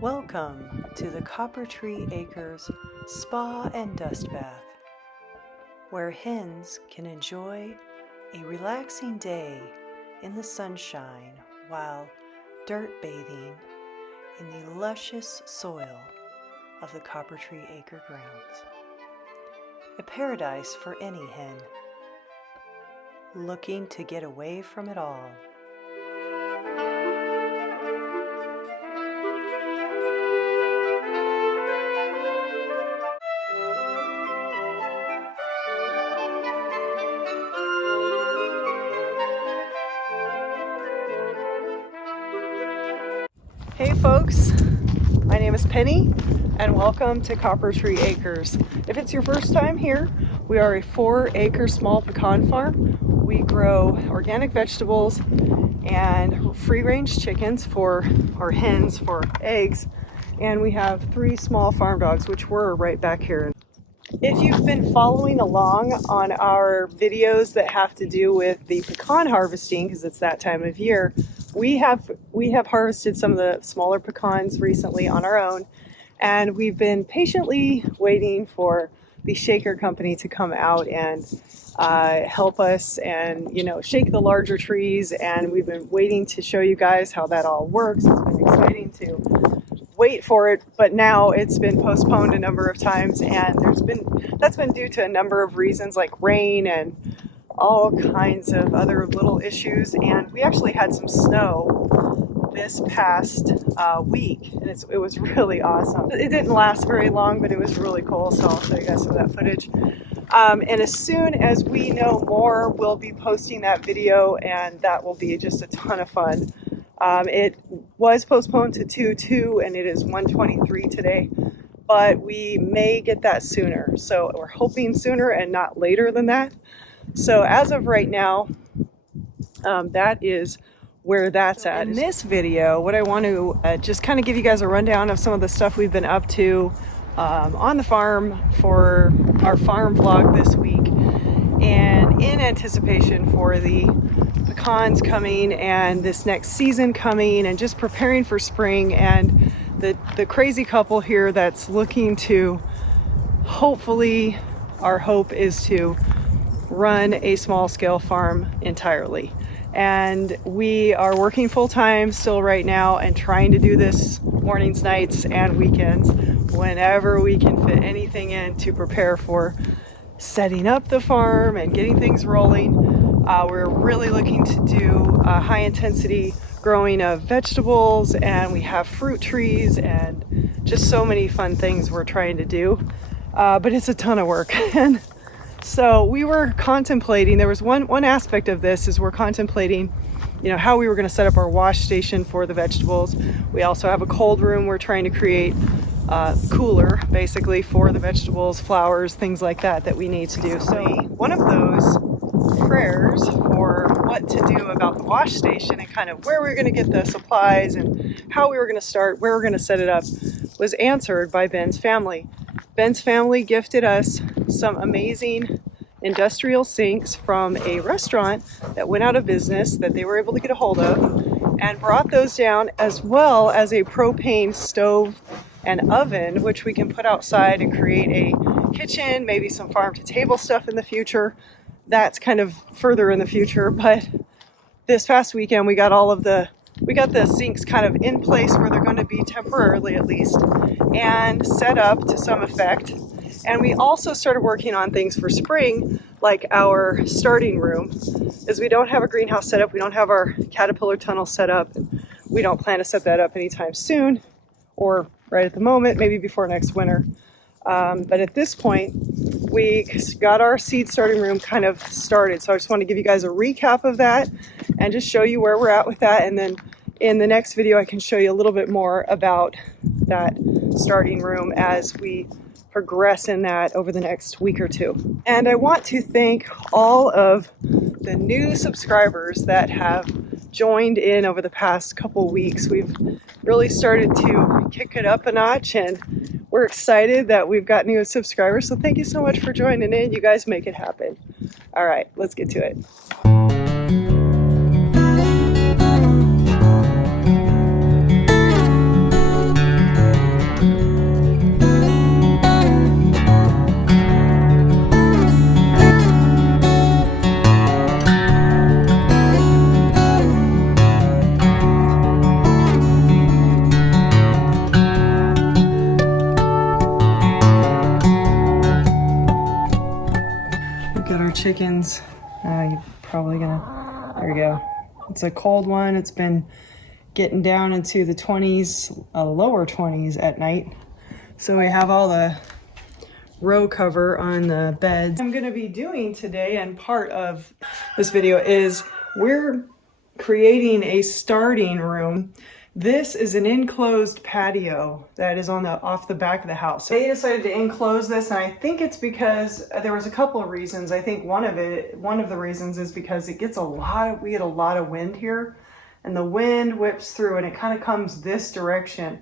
Welcome to the Copper Tree Acres Spa and Dust Bath, where hens can enjoy a relaxing day in the sunshine while dirt bathing in the luscious soil of the Copper Tree Acre grounds. A paradise for any hen looking to get away from it all. Hey folks, my name is Penny and welcome to Copper Tree Acres. If it's your first time here, we are a 4-acre small pecan farm. We grow organic vegetables and free-range chickens for our hens for eggs, and we have 3 small farm dogs, which were right back here. If you've been following along on our videos that have to do with the pecan harvesting, because it's that time of year, we have harvested some of the smaller pecans recently on our own, and we've been patiently waiting for the shaker company to come out and help us and shake the larger trees. And we've been waiting to show you guys how that all works. It's been exciting to wait for it, but now it's been postponed a number of times, and that's been due to a number of reasons like rain and all kinds of other little issues. And we actually had some snow this past week, and it was really awesome. It didn't last very long, but it was really cool, so I'll show you guys some of that footage. And as soon as we know more, we'll be posting that video, and that will be just a ton of fun. It was postponed to 2/2, and it is 1:23 today, but we may get that sooner. So we're hoping sooner and not later than that. So as of right now, that is where that's at. In this video, what I want to just kind of give you guys a rundown of some of the stuff we've been up to on the farm for our farm vlog this week, and in anticipation for the pecans coming and this next season coming, and just preparing for spring, and the crazy couple here that's looking to, hopefully, our hope is to run a small scale farm entirely. And we are working full-time still right now and trying to do this mornings, nights, and weekends whenever we can fit anything in to prepare for setting up the farm and getting things rolling. We're really looking to do high intensity growing of vegetables, and we have fruit trees and just so many fun things we're trying to do, but it's a ton of work. And so we were contemplating, there was one aspect of this is we're contemplating, how we were going to set up our wash station for the vegetables. We also have a cold room we're trying to create, cooler basically for the vegetables, flowers, things like that we need to do. So one of those prayers for what to do about the wash station and kind of where we were going to get the supplies and how we were going to start, where we're going to set it up, was answered by Ben's family. Ben's family gifted us some amazing industrial sinks from a restaurant that went out of business that they were able to get a hold of, and brought those down, as well as a propane stove and oven, which we can put outside and create a kitchen, maybe some farm to table stuff in the future. That's kind of further in the future, but this past weekend we got the sinks kind of in place where they're going to be temporarily at least, and set up to some effect. And we also started working on things for spring, like our starting room, as we don't have a greenhouse set up, we don't have our caterpillar tunnel set up, we don't plan to set that up anytime soon, or right at the moment, maybe before next winter. But at this point, we got our seed starting room kind of started. So I just want to give you guys a recap of that and just show you where we're at with that. And then in the next video, I can show you a little bit more about that starting room as we progress in that over the next week or two. And I want to thank all of the new subscribers that have joined in over the past couple weeks. We've really started to kick it up a notch, and we're excited that we've got new subscribers. So thank you so much for joining in. You guys make it happen. All right, let's get to it. chickens. You're probably gonna, there you go. It's a cold one. It's been getting down into the 20s, lower 20s at night. So we have all the row cover on the beds. I'm gonna be doing today, and part of this video is we're creating a starting room. This is an enclosed patio that is on the off the back of the house. They decided to enclose this, and I think it's because there was a couple of reasons. I think one of the reasons is because we get a lot of wind here, and the wind whips through and it kind of comes this direction.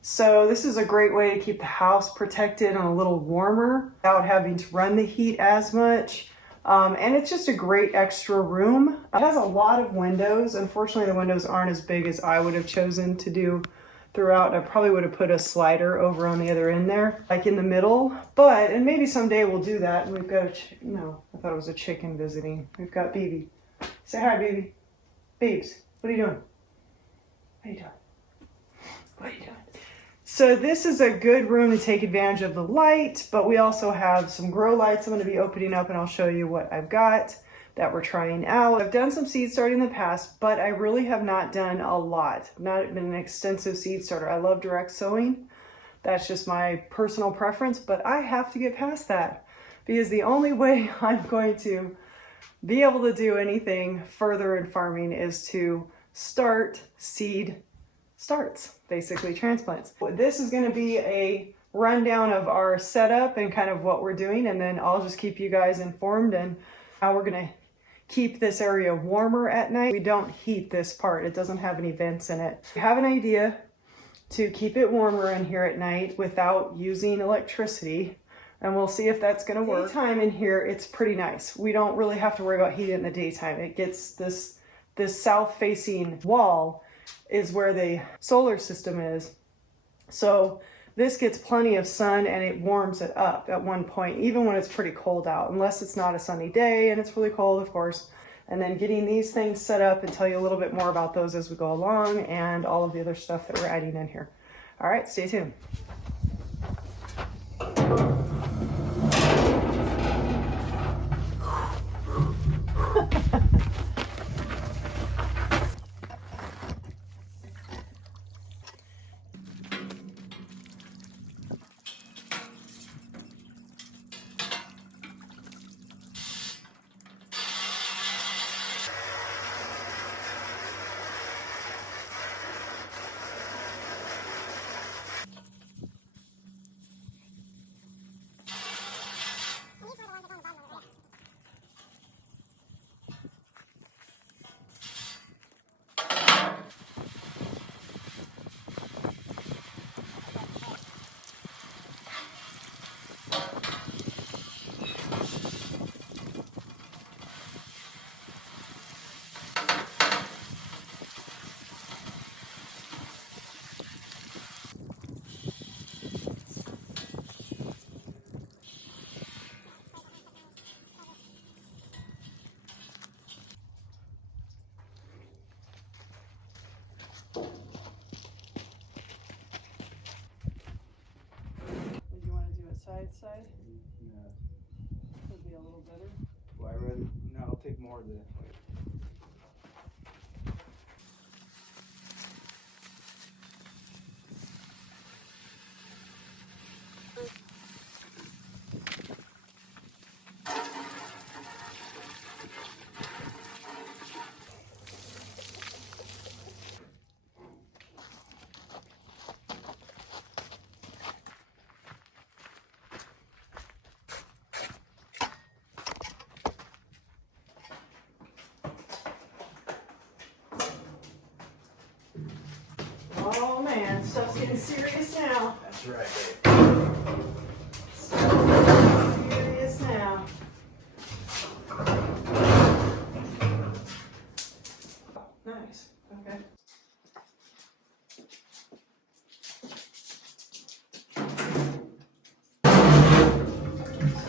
So this is a great way to keep the house protected and a little warmer without having to run the heat as much. And it's just a great extra room. It has a lot of windows. Unfortunately, the windows aren't as big as I would have chosen to do throughout. I probably would have put a slider over on the other end there, like in the middle. And maybe someday we'll do that. And we've got no, I thought it was a chicken visiting. We've got Baby. Say hi, Baby. Babes, what are you doing? What are you doing? What are you doing? So this is a good room to take advantage of the light, but we also have some grow lights I'm going to be opening up, and I'll show you what I've got that we're trying out. I've done some seed starting in the past, but I really have not done a lot. Not been an extensive seed starter. I love direct sowing. That's just my personal preference, but I have to get past that because the only way I'm going to be able to do anything further in farming is to start seed starts, basically transplants. This is going to be a rundown of our setup and kind of what we're doing, and then I'll just keep you guys informed and how we're going to keep this area warmer at night. We don't heat this part. It doesn't have any vents in it. We have an idea to keep it warmer in here at night without using electricity, and we'll see if that's going to work. Daytime in here, it's pretty nice. We don't really have to worry about heat in the daytime. It gets this south-facing wall is where the solar system is. So this gets plenty of sun and it warms it up at one point, even when it's pretty cold out, unless it's not a sunny day and it's really cold, of course. And then getting these things set up and tell you a little bit more about those as we go along and all of the other stuff that we're adding in here. All right, stay tuned. Side? Yeah. Would be a little better. Well, I'll take more of the. Oh man, stuff's getting serious now. That's right. Stuff's getting serious now. Nice. Okay.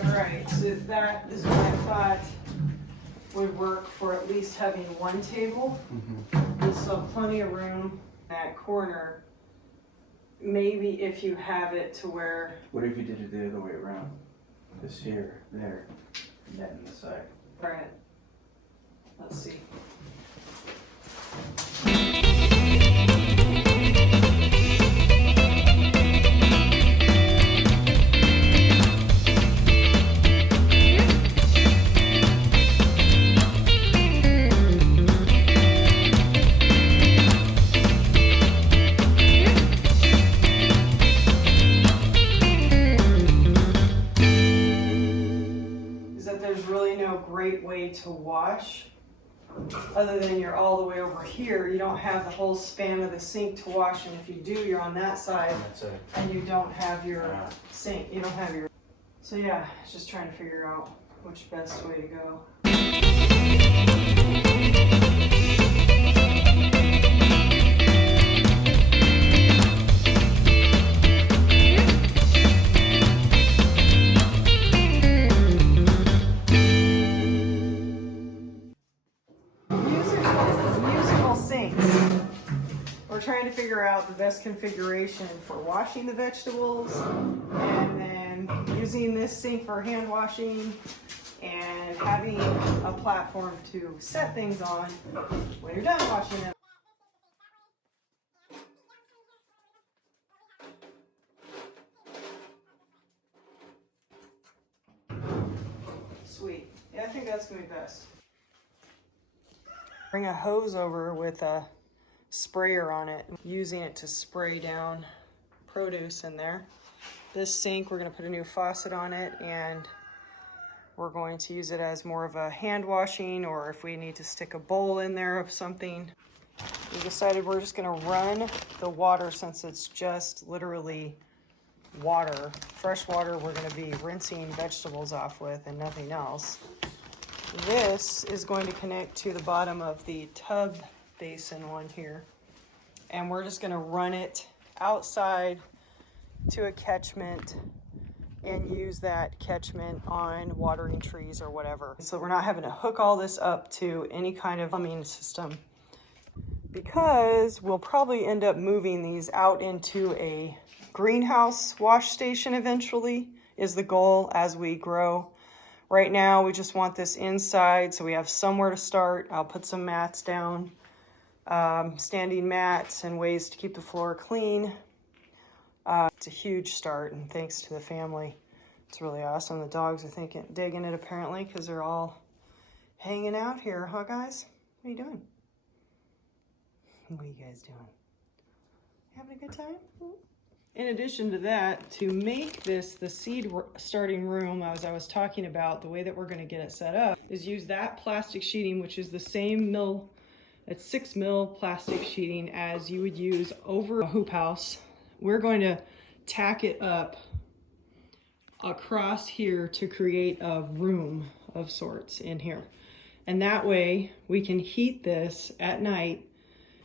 Alright, so that is what I thought would work for at least having one table. There's still plenty of room in that corner. Maybe if you have it to where... What if you did it the other way around? This here, there, and that on the side. All right. Let's see. There's really no great way to wash other than you're all the way over here. You don't have the whole span of the sink to wash, and if you do, you're on that side and you don't have your sink. You don't have your. So yeah, just trying to figure out which best way to go. We're trying to figure out the best configuration for washing the vegetables, and then using this sink for hand washing, and having a platform to set things on when you're done washing them. Sweet. Yeah, I think that's going to be best. Bring a hose over with a sprayer on it, using it to spray down produce in there. This sink, we're going to put a new faucet on it, and we're going to use it as more of a hand washing, or if we need to stick a bowl in there of something. We decided we're just going to run the water, since it's just literally water, fresh water we're going to be rinsing vegetables off with and nothing else. This is going to connect to the bottom of the tub basin one here, and we're just going to run it outside to a catchment and use that catchment on watering trees or whatever. So we're not having to hook all this up to any kind of plumbing system, because we'll probably end up moving these out into a greenhouse wash station eventually, is the goal as we grow. Right now we just want this inside so we have somewhere to start. I'll put some mats down, standing mats, and ways to keep the floor clean. It's a huge start, and thanks to the family. It's really awesome. The dogs are digging it apparently, because they're all hanging out here, huh guys? What are you doing? What are you guys doing? Having a good time? In addition to that, to make this the seed starting room, as I was talking about, the way that we're going to get it set up is use that plastic sheeting, which is the same mil, it's 6 mil plastic sheeting as you would use over a hoop house. We're going to tack it up across here to create a room of sorts in here. And that way we can heat this at night.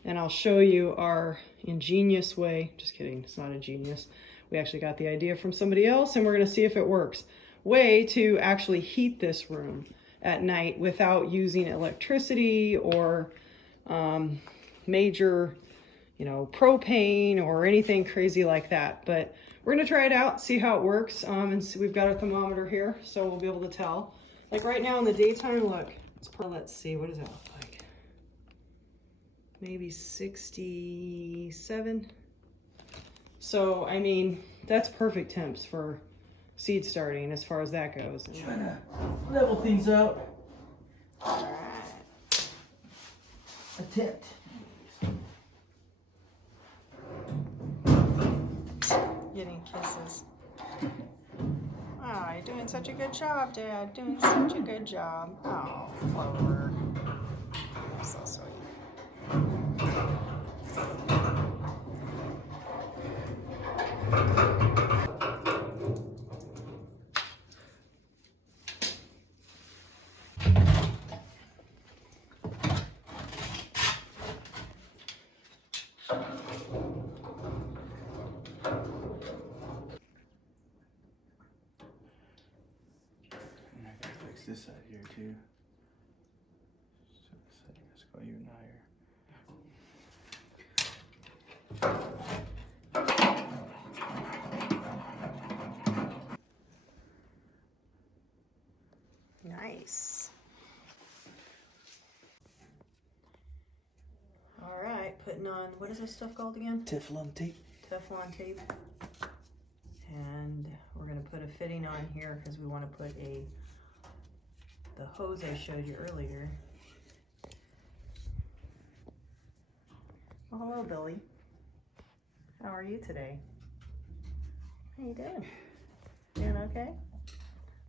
And I'll show you our ingenious way, just kidding, it's not ingenious. We actually got the idea from somebody else, and we're gonna see if it works. Way to actually heat this room at night without using electricity or major, propane or anything crazy like that. But we're gonna try it out, see how it works, and see, we've got a thermometer here, so we'll be able to tell. Like right now in the daytime, look, let's see, what does that look like? Maybe 67. So, I mean, that's perfect temps for seed starting as far as that goes. Trying to level things out. All right. Attempt. Getting kisses. Oh, you're doing such a good job, Dad. Doing such a good job. Oh, Clover. So sweet. This side here too. So this side, let's go even higher. Nice. putting on, what is this stuff called again? Teflon tape. Teflon tape. And we're gonna put a fitting on here because we want to put the hose I showed you earlier. Well, hello, Billy. How are you today? How you doing? Doing okay?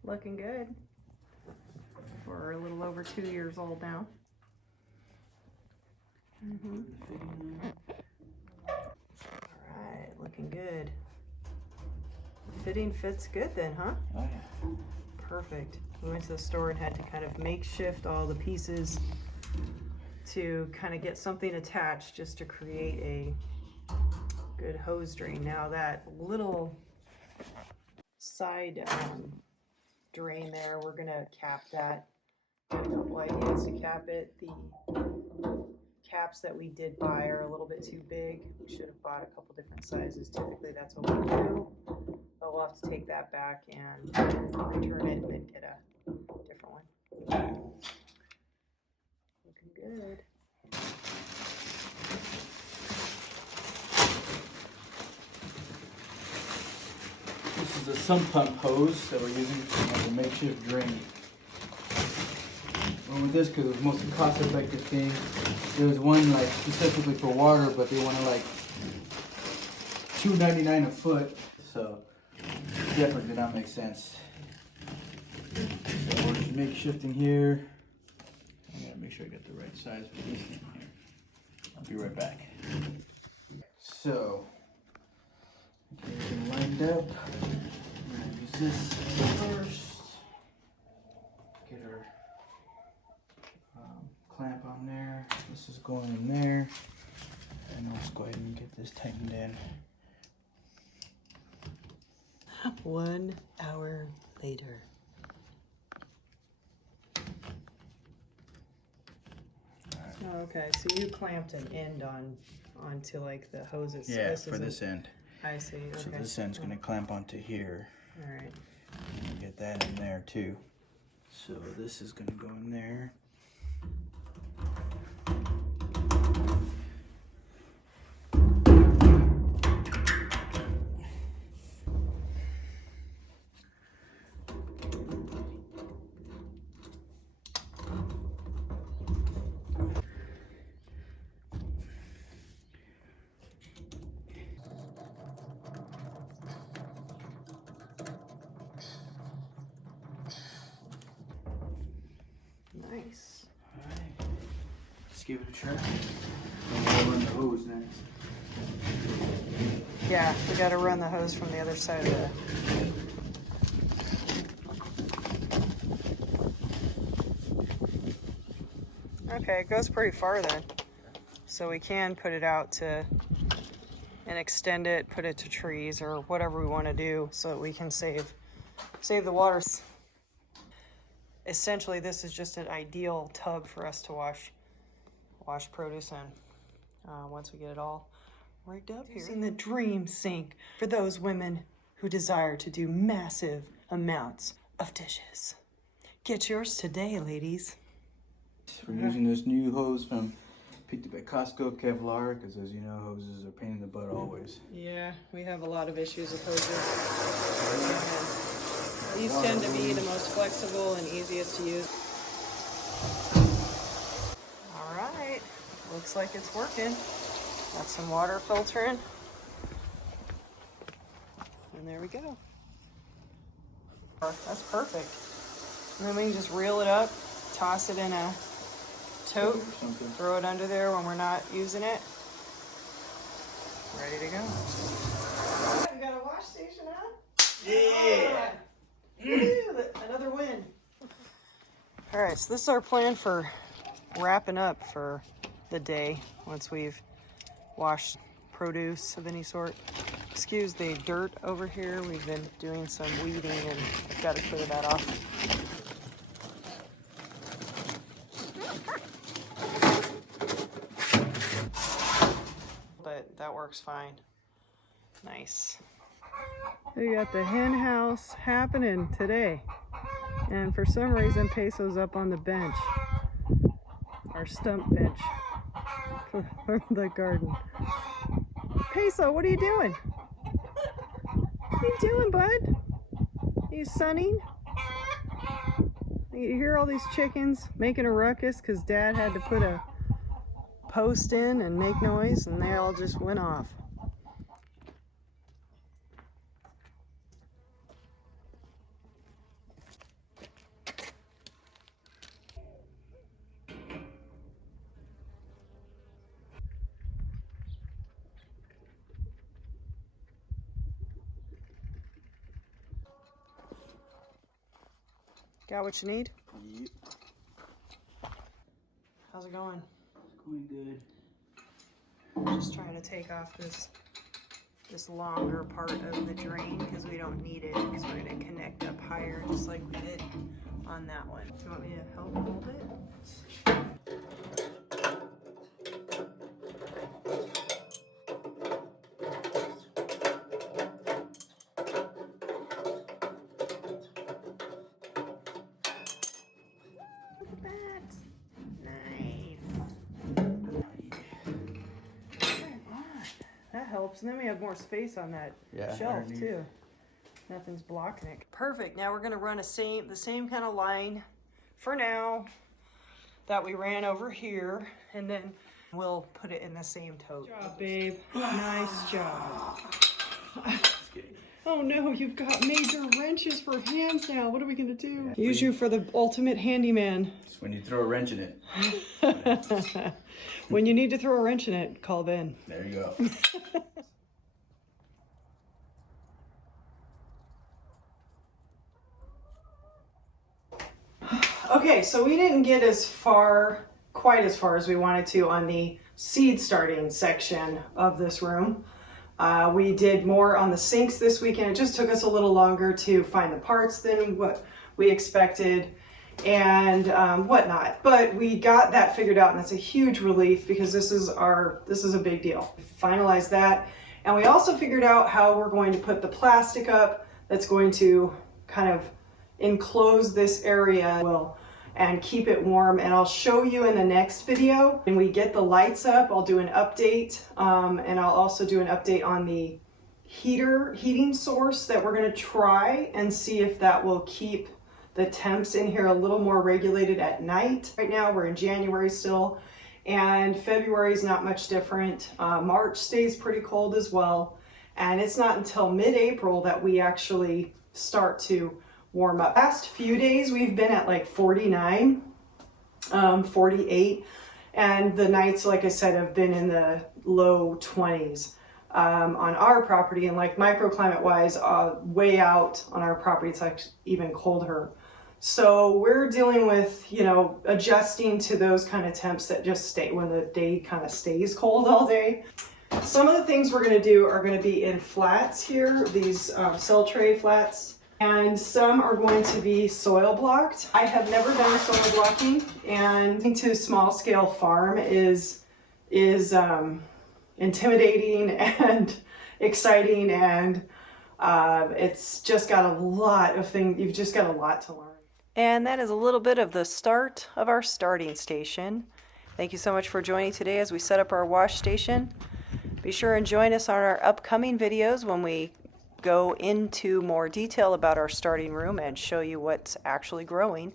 Looking good. We're a little over 2 years old now. Alright, looking good. The fitting fits good then, huh? Oh yeah. Perfect. We went to the store and had to kind of makeshift all the pieces to kind of get something attached just to create a good hose drain. Now that little side drain there, we're gonna cap that. Got a couple ideas to cap it. The caps that we did buy are a little bit too big. We should have bought a couple different sizes. Typically that's what we do, but we'll have to take that back and return it and then get a different one. Looking good. This is a sump pump hose that we're using as a makeshift drain. Went with this because it was the most cost-effective thing. There was one like specifically for water, but they wanted like $2.99 a foot, so definitely did not make sense. So we're just makeshifting here. I gotta make sure I get the right size for this thing here. I'll be right back. So, get everything lined up. We're gonna use this first. Get our clamp on there. This is going in there. And let's go ahead and get this tightened in. 1 hour later. Okay, so you clamped an end onto like the hose itself. Yeah, for this end. I see. Okay. So this end's gonna clamp onto here. All right. And get that in there too. So this is gonna go in there. Nice. Alright. Let's give it a try. Then we'll run the hose next. Yeah, we got to run the hose from the other side of the... Okay, it goes pretty far then. So we can put it out to and extend it, put it to trees or whatever we want to do so that we can save the water. Essentially, this is just an ideal tub for us to wash produce in once we get it all rigged up here. Using the dream sink for those women who desire to do massive amounts of dishes. Get yours today, ladies. We're using this new hose from picked up at Costco, Kevlar, because as you know, hoses are a pain in the butt always. Yeah, we have a lot of issues with hoses. These tend to be the most flexible and easiest to use. All right, looks like it's working. Got some water filtering. And there we go. That's perfect. And then we can just reel it up, toss it in a tote, throw it under there when we're not using it. Ready to go. We got a wash station on? Yeah! Another win. All right, so this is our plan for wrapping up for the day once we've washed produce of any sort. Excuse the dirt over here. We've been doing some weeding and I've got to clear that off. But that works fine. Nice. We got the hen house happening today. And for some reason, Peso's up on the bench. Our stump bench. the garden. Peso, what are you doing? What are you doing, bud? Are you sunning? You hear all these chickens making a ruckus because Dad had to put a post in and make noise, and they all just went off. Got what you need? Yep. How's it going? It's going good. I'm just trying to take off this longer part of the drain because we don't need it, because we're going to connect up higher just like we did on that one. Do you want me to help hold it? That helps, and then we have more space on that shelf underneath. Too. Nothing's blocking it. Perfect. Now we're going to run the same kind of line for now that we ran over here, and then we'll put it in the same tote. Good job, babe. Nice job. Oh no, you've got major wrenches for hands now. What are we going to do? Yeah, use you for the ultimate handyman. It's when you throw a wrench in it. When you need to throw a wrench in it, call Ben. There you go. Okay, so we didn't get quite as far as we wanted to on the seed starting section of this room. We did more on the sinks this weekend. It just took us a little longer to find the parts than what we expected and whatnot. But we got that figured out, and that's a huge relief because this is a big deal. We finalized that, and we also figured out how we're going to put the plastic up that's going to kind of enclose this area and keep it warm. And I'll show you in the next video. When we get the lights up, I'll do an update, and I'll also do an update on the heating source that we're going to try and see if that will keep the temps in here a little more regulated at night. Right now we're in January still, and February is not much different. March stays pretty cold as well, and it's not until mid-April that we actually start to warm up. Last few days we've been at like 49, 48, and the nights, like I said, have been in the low 20s on our property. And like microclimate wise, way out on our property, it's like even colder. So we're dealing with, adjusting to those kind of temps that just stay when the day kind of stays cold all day. Some of the things we're going to do are going to be in flats here, these cell tray flats. And some are going to be soil blocked. I have never done soil blocking, and to small scale farm is intimidating and exciting, and it's just got a lot of things. You've just got a lot to learn. And that is a little bit of the start of our starting station. Thank you so much for joining today as we set up our wash station. Be sure and join us on our upcoming videos when we go into more detail about our starting room and show you what's actually growing,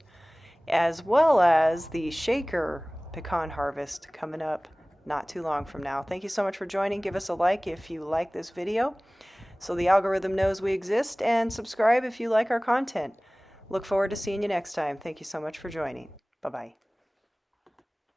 as well as the shaker pecan harvest coming up not too long from now. Thank you so much for joining. Give us a like if you like this video so the algorithm knows we exist, and subscribe if you like our content. Look forward to seeing you next time. Thank you so much for joining. Bye-bye.